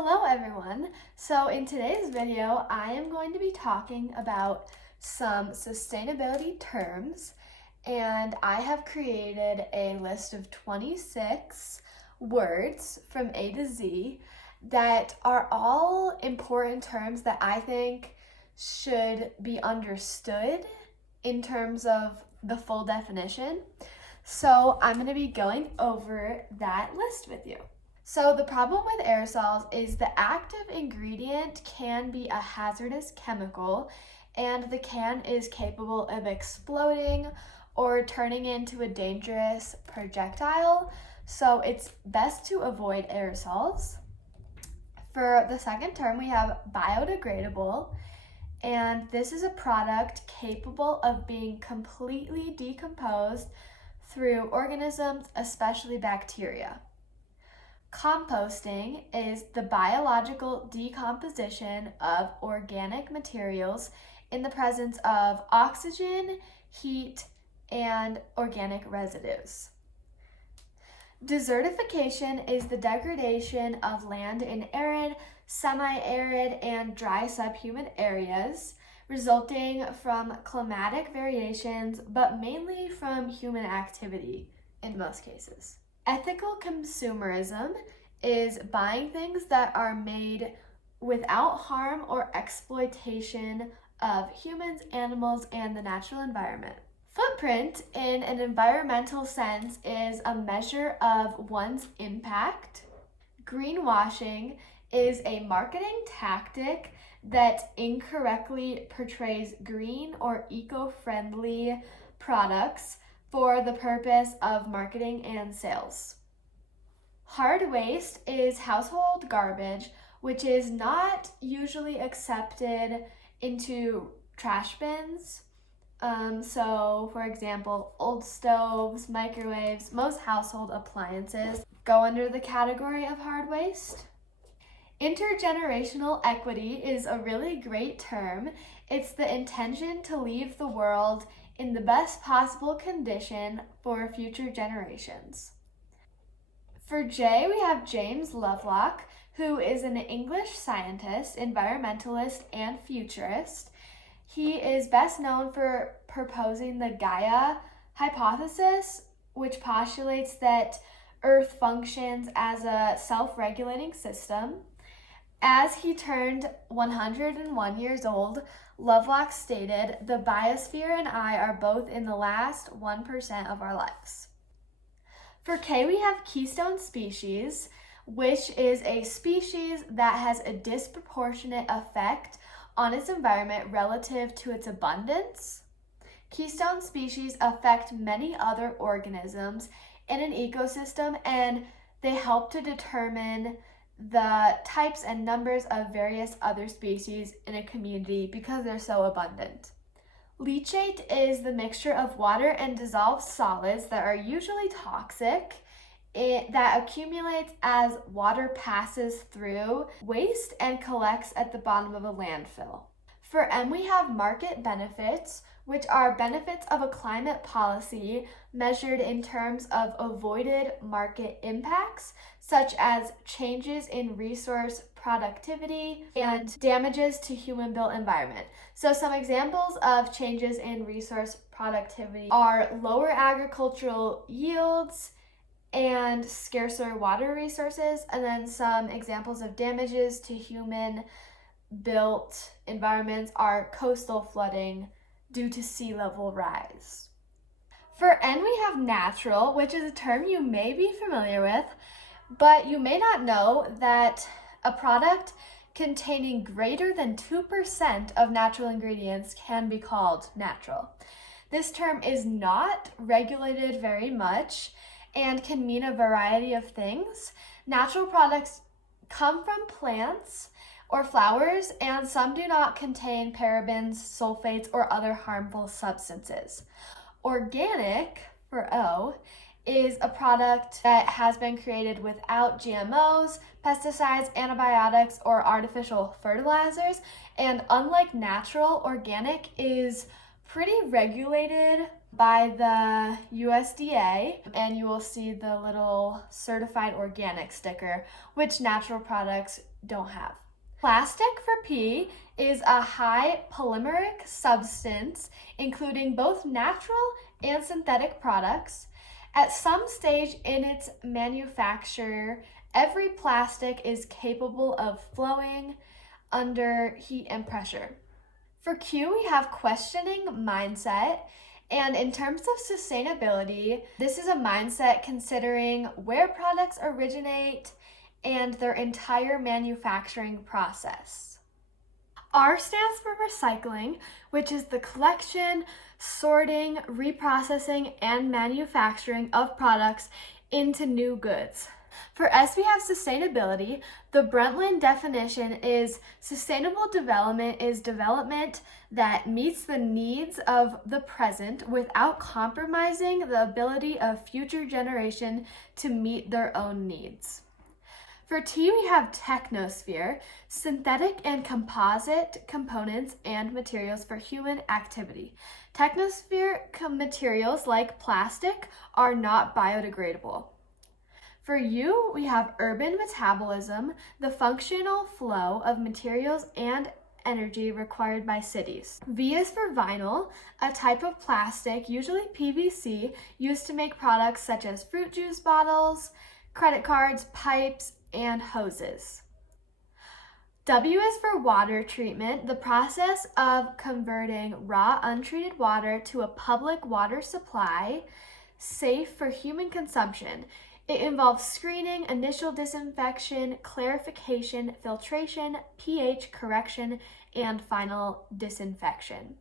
Hello everyone! So in today's video, I am going to be talking about some sustainability terms, and I have created a list of 26 words from A to Z that are all important terms that I think should be understood in terms of the full definition. So I'm going to be going over that list with you. So the problem with aerosols is the active ingredient can be a hazardous chemical, and the can is capable of exploding or turning into a dangerous projectile, so it's best to avoid aerosols. For the second term, we have biodegradable, and this is a product capable of being completely decomposed through organisms, especially bacteria. Composting is the biological decomposition of organic materials in the presence of oxygen, heat, and organic residues. Desertification is the degradation of land in arid, semi-arid, and dry subhuman areas, resulting from climatic variations, but mainly from human activity in most cases. Ethical consumerism is buying things that are made without harm or exploitation of humans, animals, and the natural environment. Footprint, in an environmental sense, is a measure of one's impact. Greenwashing is a marketing tactic that incorrectly portrays green or eco-friendly products for the purpose of marketing and sales. Hard waste is household garbage, which is not usually accepted into trash bins. So, for example, old stoves, microwaves, most household appliances go under the category of hard waste. Intergenerational equity is a really great term. It's the intention to leave the world in the best possible condition for future generations. For J, we have James Lovelock, who is an English scientist, environmentalist, and futurist. He is best known for proposing the Gaia hypothesis, which postulates that Earth functions as a self-regulating system. As he turned 101 years old, Lovelock stated, "The biosphere and I are both in the last 1% of our lives." For K, we have Keystone Species, which is a species that has a disproportionate effect on its environment relative to its abundance. Keystone species affect many other organisms in an ecosystem, and they help to determine the types and numbers of various other species in a community because they're so abundant. Leachate is the mixture of water and dissolved solids that are usually toxic that accumulates as water passes through waste and collects at the bottom of a landfill. For M, we have market benefits, which are benefits of a climate policy measured in terms of avoided market impacts, such as changes in resource productivity and damages to human-built environment. So some examples of changes in resource productivity are lower agricultural yields and scarcer water resources, and then some examples of damages to human-built environments are coastal flooding due to sea level rise. For N, we have natural, which is a term you may be familiar with, but you may not know that a product containing greater than 2% of natural ingredients can be called natural. This term is not regulated very much and can mean a variety of things. Natural products come from plants or flowers, and some do not contain parabens, sulfates, or other harmful substances. Organic, for O, is a product that has been created without GMOs, pesticides, antibiotics, or artificial fertilizers, and unlike natural, organic is pretty regulated by the USDA, and you will see the little certified organic sticker, which natural products don't have. Plastic for P is a high polymeric substance, including both natural and synthetic products. At some stage in its manufacture, every plastic is capable of flowing under heat and pressure. For Q, we have questioning mindset. And in terms of sustainability, this is a mindset considering where products originate and their entire manufacturing process. R stands for recycling, which is the collection, sorting, reprocessing, and manufacturing of products into new goods. For S, we have sustainability. The Brundtland definition is sustainable development is development that meets the needs of the present without compromising the ability of future generations to meet their own needs. For T, we have Technosphere, synthetic and composite components and materials for human activity. Technosphere materials like plastic are not biodegradable. For U, we have urban metabolism, the functional flow of materials and energy required by cities. V is for vinyl, a type of plastic, usually PVC, used to make products such as fruit juice bottles, credit cards, pipes, and hoses. W is for water treatment, the process of converting raw, untreated water to a public water supply safe for human consumption. It involves screening, initial disinfection, clarification, filtration, pH correction, and final disinfection.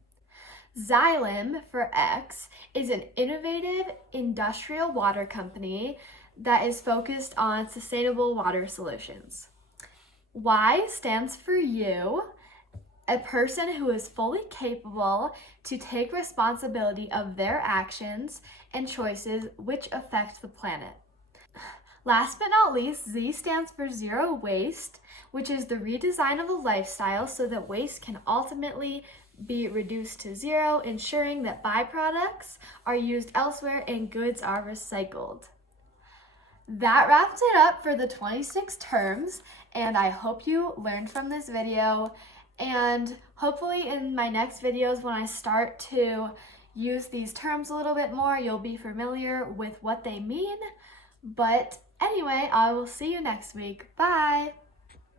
Xylem, for X, is an innovative industrial water company that is focused on sustainable water solutions. Y stands for U, a person who is fully capable to take responsibility of their actions and choices which affect the planet. Last but not least, Z stands for zero waste, which is the redesign of a lifestyle so that waste can ultimately be reduced to zero, ensuring that byproducts are used elsewhere and goods are recycled. That wraps it up for the 26 terms, and I hope you learned from this video, and hopefully in my next videos when I start to use these terms a little bit more, you'll be familiar with what they mean. But anyway, I will see you next week. Bye!